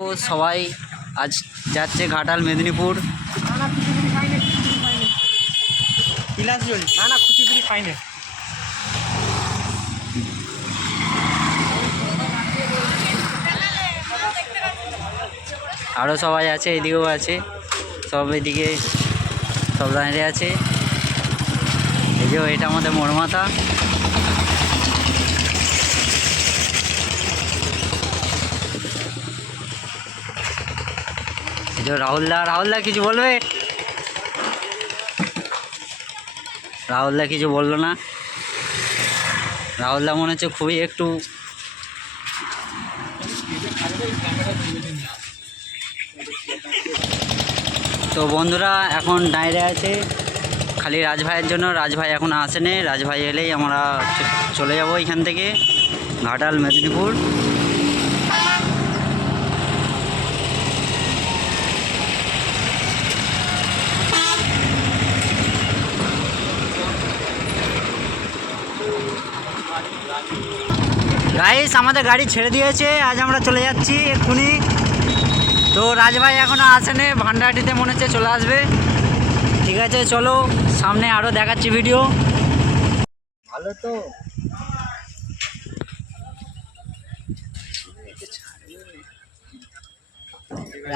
তো সবাই আজ যাচ্ছে ঘাটাল মেদিনীপুর। আরও সবাই আছে, এদিকেও আছে, সব এদিকে সব দাঁড়িয়ে আছে। এই যে এটা আমাদের মোড়মাথা। এই যে রাহুলদা কিছু বলবে? রাহুলদা কিছু বললো না। রাহুলদা মনে হচ্ছে খুবই একটু তো বন্ধুরা এখন দাঁড়িয়ে আছে খালি রাজভাইয়ের জন্য। রাজভাই এখন আসেনি, রাজভাই এলেই আমরা চলে যাব এখান থেকে ঘাটাল মেদিনীপুর। গাইস আমাদের গাড়ি ছেড়ে দিয়েছে, আজ আমরা চলে যাচ্ছি এক্ষুনি। তো রাজভাই এখনও আসেনি, ভান্ডারটিতে মনে হচ্ছে চলে আসবে। ঠিক আছে চলো, সামনে আরও দেখাচ্ছি ভিডিও। ভালো তো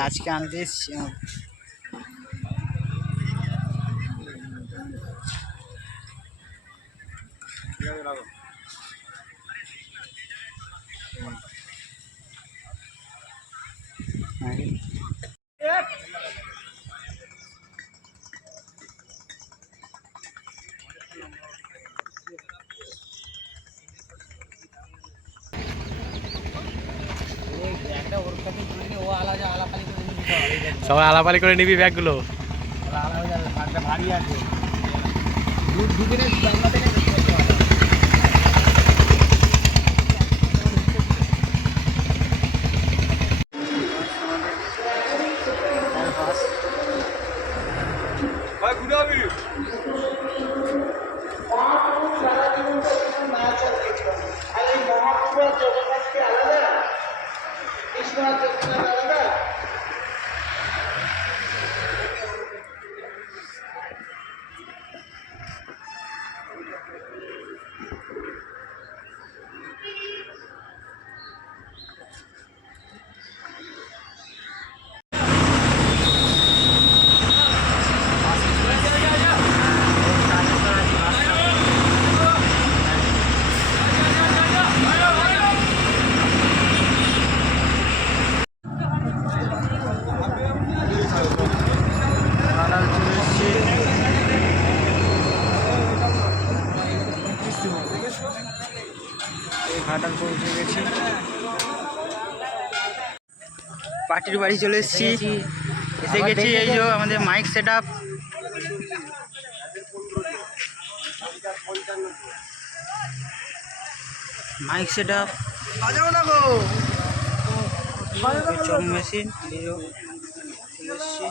আজকে আনতে এসছি। সবাই আলাপালি করে নিবি ব্যাগগুলো। ভারী আছে। ঘাটাল পৌঁছে গেছি, পার্টির বাড়ি চলে এসেছি। এসে গেছি, এই যে আমাদের mike set up. Mike set up চোখ মেশিন চলে এসেছি।